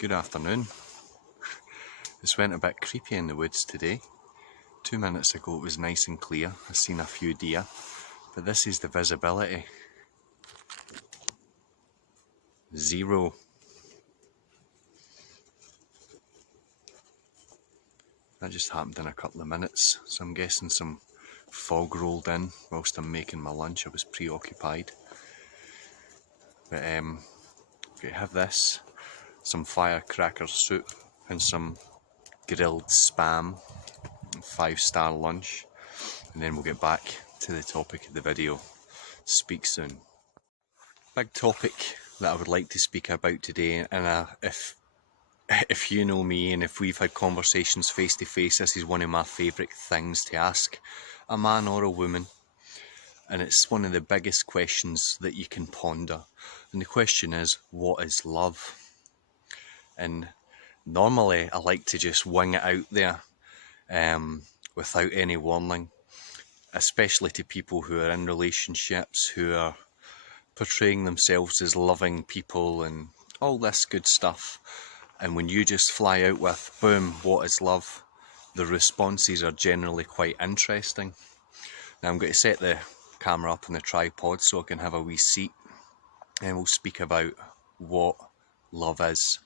Good afternoon. It's went a bit creepy in the woods today. 2 minutes ago it was nice and clear. I seen a few deer, but this is the visibility. Zero. That just happened in a couple of minutes, so I'm guessing some fog rolled in whilst I'm making my lunch. I was preoccupied. But we have this, some firecracker soup and some grilled spam, 5-star lunch, and then we'll get back to the topic of the video. Speak soon. Big topic that I would like to speak about today, and if you know me and if we've had conversations face to face, this is one of my favourite things to ask a man or a woman, and it's one of the biggest questions that you can ponder. And the question is, what is love? And normally I like to just wing it out there without any warning, especially to people who are in relationships, who are portraying themselves as loving people and all this good stuff. And when you just fly out with, boom, what is love? The responses are generally quite interesting. Now I'm going to set the camera up on the tripod so I can have a wee seat, and we'll speak about what love is.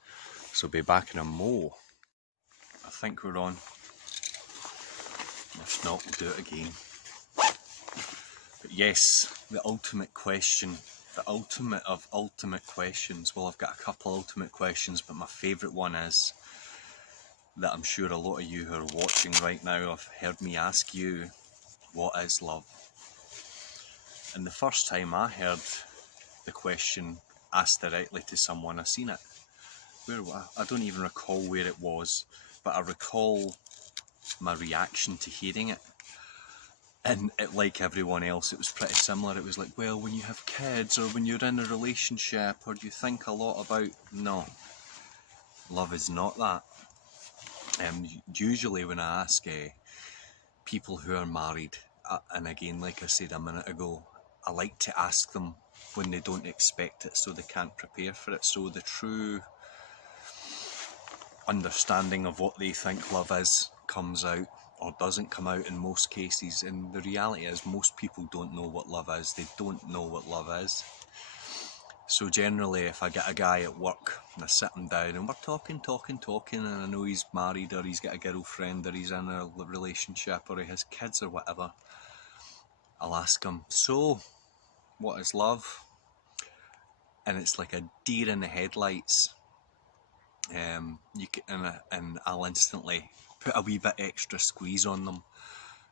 So be back in a mo. I think we're on. If not, we'll do it again. But yes, the ultimate question, the ultimate of ultimate questions. Well, I've got a couple ultimate questions, but my favourite one is that I'm sure a lot of you who are watching right now have heard me ask you, what is love? And the first time I heard the question asked directly to someone, I seen it. I don't even recall where it was, but I recall my reaction to hearing it. And like everyone else, it was pretty similar. It was like, well, when you have kids or when you're in a relationship or you think a lot about... No, love is not that. Usually when I ask people who are married, and again, like I said a minute ago, I like to ask them when they don't expect it, so they can't prepare for it. So the true understanding of what they think love is comes out, or doesn't come out in most cases. And the reality is, most people don't know what love is. They don't know what love is. So generally, if I get a guy at work and I sit him down and we're talking, and I know he's married or he's got a girlfriend or he's in a relationship or he has kids or whatever, I'll ask him, so what is love? And it's like a deer in the headlights. And I'll instantly put a wee bit extra squeeze on them,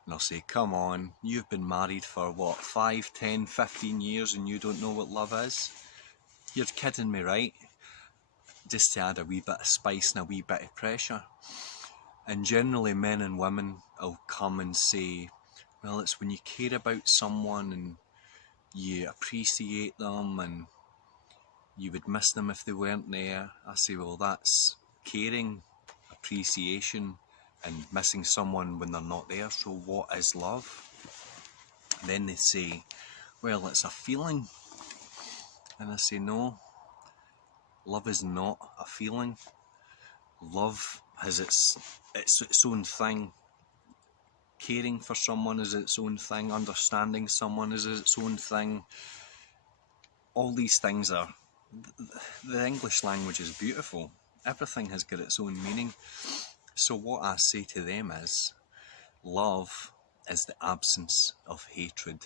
and I'll say, come on, you've been married for what, 5, 10, 15 years and you don't know what love is? You're kidding me, right? Just to add a wee bit of spice and a wee bit of pressure. And generally men and women will come and say, well, it's when you care about someone and you appreciate them and you would miss them if they weren't there. I say, well, that's caring, appreciation, and missing someone when they're not there. So what is love? And then they say, well, it's a feeling. And I say, no, love is not a feeling. Love has its own thing. Caring for someone is its own thing. Understanding someone is its own thing. All these things are... The English language is beautiful. Everything has got its own meaning. So what I say to them is, love is the absence of hatred.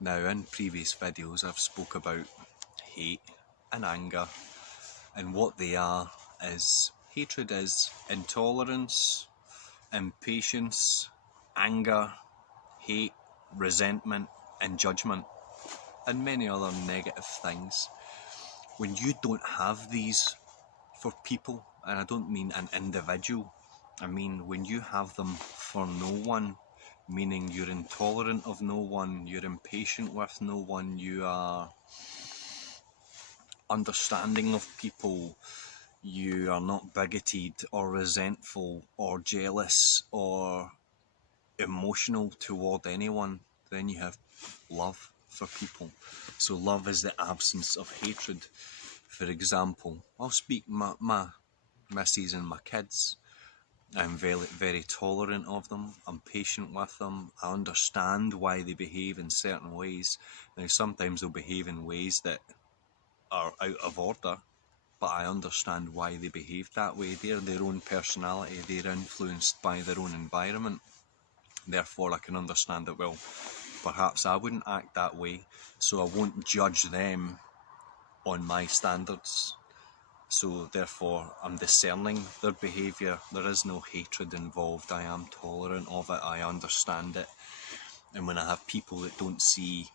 Now, in previous videos I've spoke about hate and anger, and what they are is, hatred is intolerance, impatience, anger, hate, resentment and judgment, and many other negative things. When you don't have these for people, and I don't mean an individual, I mean when you have them for no one, meaning you're intolerant of no one, you're impatient with no one, you are understanding of people, you are not bigoted or resentful or jealous or emotional toward anyone, then you have love for people. So love is the absence of hatred. For example, I'll speak my missus and my kids. I'm very tolerant of them. I'm patient with them. I understand why they behave in certain ways. Now, sometimes they'll behave in ways that are out of order, but I understand why they behave that way. They're their own personality. They're influenced by their own environment. Therefore, I can understand that, well, perhaps I wouldn't act that way, so I won't judge them on my standards. So therefore, I'm discerning their behaviour. There is no hatred involved. I am tolerant of it. I understand it. And when I have people that don't see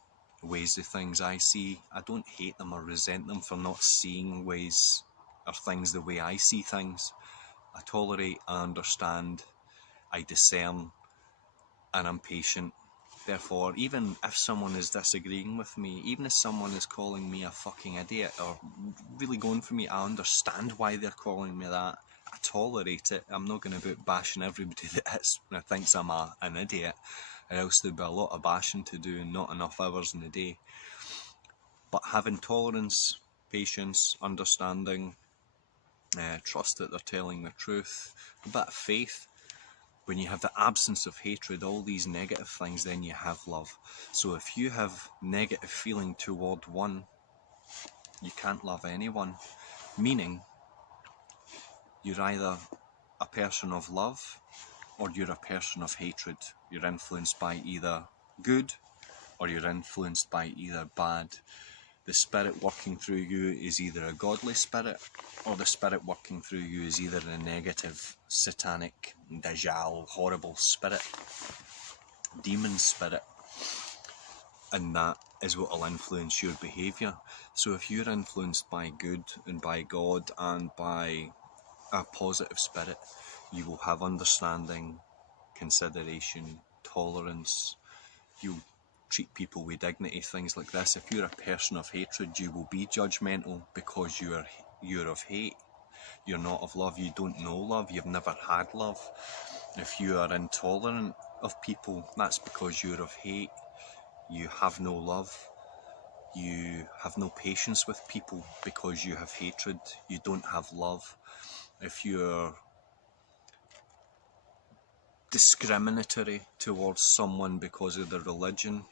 ways of things I see, I don't hate them or resent them for not seeing ways or things the way I see things. I tolerate, I understand, I discern, and I'm patient. Therefore, even if someone is disagreeing with me, even if someone is calling me a fucking idiot or really going for me, I understand why they're calling me that. I tolerate it. I'm not going to be bashing everybody that thinks I'm an idiot, or else there'd be a lot of bashing to do and not enough hours in the day. But having tolerance, patience, understanding, trust that they're telling the truth, a bit of faith. When you have the absence of hatred, all these negative things, then you have love. So if you have negative feeling toward one, you can't love anyone. Meaning, you're either a person of love or you're a person of hatred. You're influenced by either good or you're influenced by either bad. The spirit working through you is either a godly spirit or the spirit working through you is either a negative, satanic, dajjal, horrible spirit, demon spirit. And that is what will influence your behaviour. So if you're influenced by good and by God and by a positive spirit, you will have understanding, consideration, tolerance. You'll treat people with dignity, things like this. If you're a person of hatred, you will be judgmental because you're of hate. You're not of love. You don't know love. You've never had love. If you are intolerant of people, that's because you're of hate. You have no love. You have no patience with people because you have hatred. You don't have love. If you're discriminatory towards someone because of their religion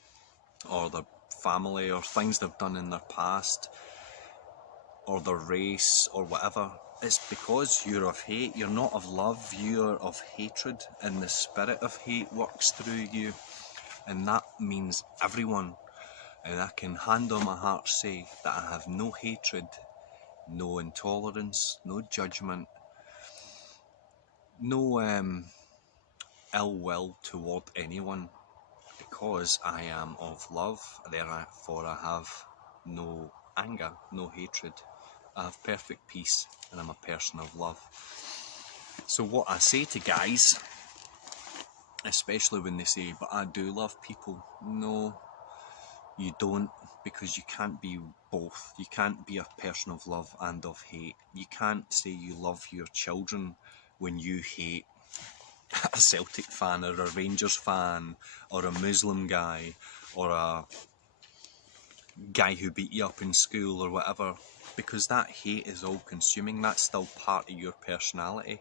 or their family or things they've done in their past or their race or whatever, it's because you're of hate. You're not of love, you're of hatred, and the spirit of hate works through you, and that means everyone. And I can hand on my heart say that I have no hatred, no intolerance, no judgment, no ill will toward anyone, because I am of love. Therefore I have no anger, no hatred. I have perfect peace and I'm a person of love. So what I say to guys, especially when they say, but I do love people, no, you don't, because you can't be both. You can't be a person of love and of hate. You can't say you love your children when you hate a Celtic fan or a Rangers fan or a Muslim guy or a guy who beat you up in school or whatever, because that hate is all consuming. That's still part of your personality.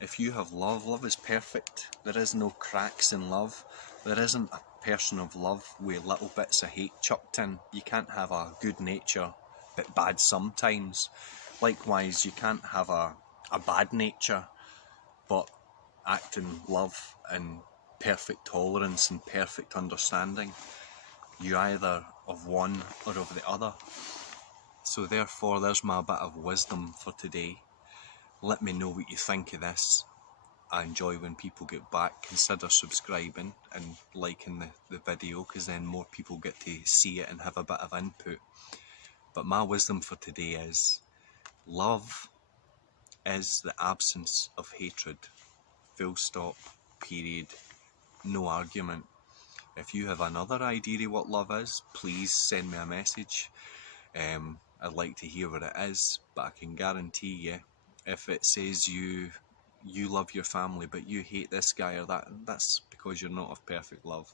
If you have love, love is perfect. There is no cracks in love. There isn't a person of love with little bits of hate chucked in. You can't have a good nature but bad sometimes. Likewise, you can't have a bad nature but act in love and perfect tolerance and perfect understanding. You're either of one or of the other. So therefore, there's my bit of wisdom for today. Let me know what you think of this. I enjoy when people get back. Consider subscribing and liking the video, because then more people get to see it and have a bit of input. But my wisdom for today is, love is the absence of hatred. Full stop, period, no argument. If you have another idea of what love is, please send me a message. I'd like to hear what it is, but I can guarantee you, if it says you love your family but you hate this guy or that, that's because you're not of perfect love.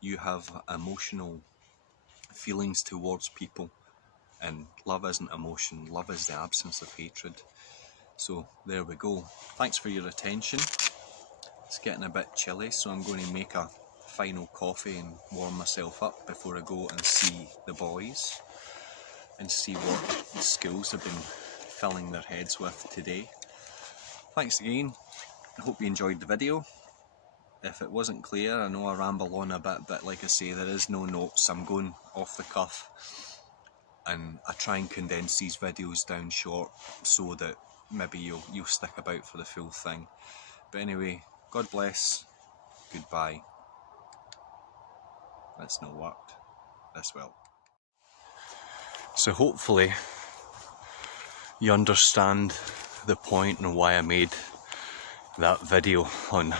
You have emotional feelings towards people, and love isn't emotion, love is the absence of hatred. So there we go. Thanks for your attention. It's getting a bit chilly, so I'm going to make a final coffee and warm myself up before I go and see the boys and see what schools have been filling their heads with today. Thanks again. I hope you enjoyed the video. If it wasn't clear, I know I ramble on a bit, but like I say, there is no notes. I'm going off the cuff, and I try and condense these videos down short so that maybe you'll stick about for the full thing. But anyway, God bless. Goodbye. That's not worked. This will. So hopefully you understand the point and why I made that video on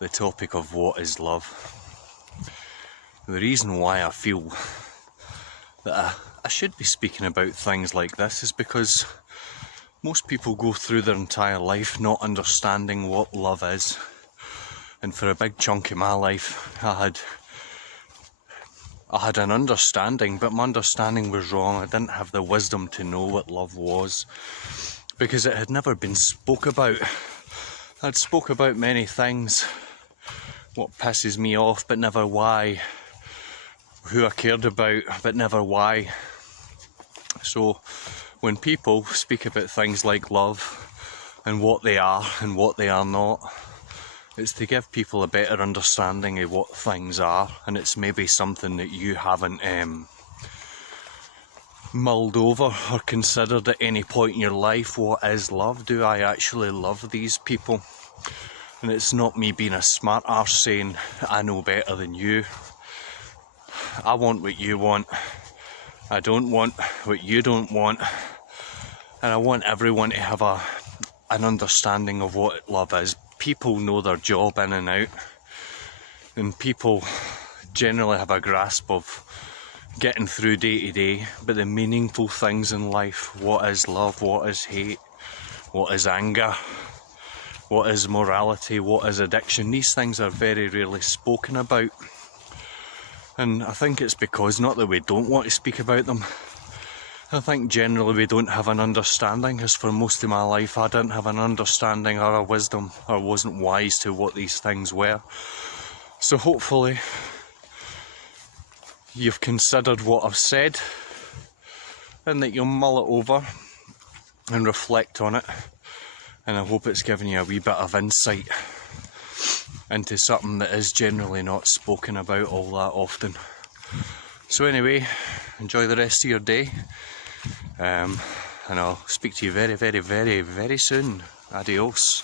the topic of what is love. The reason why I feel that I should be speaking about things like this is because most people go through their entire life not understanding what love is. And for a big chunk of my life I had an understanding, but my understanding was wrong. I didn't have the wisdom to know what love was because it had never been spoke about. I'd spoke about many things, what pisses me off but never why, who I cared about but never why. So when people speak about things like love and what they are and what they are not, it's to give people a better understanding of what things are, and it's maybe something that you haven't mulled over or considered at any point in your life. What is love? Do I actually love these people? And it's not me being a smart arse saying I know better than you. I want what you want. I don't want what you don't want. And I want everyone to have an understanding of what love is. People know their job in and out, and people generally have a grasp of getting through day to day, but the meaningful things in life, what is love, what is hate, what is anger, what is morality, what is addiction, these things are very rarely spoken about. And I think it's because, not that we don't want to speak about them, I think generally we don't have an understanding, because for most of my life I didn't have an understanding or a wisdom, or wasn't wise to what these things were. So hopefully you've considered what I've said and that you'll mull it over and reflect on it, and I hope it's given you a wee bit of insight into something that is generally not spoken about all that often. So anyway, enjoy the rest of your day. And I'll speak to you very, very, very, very soon. Adios.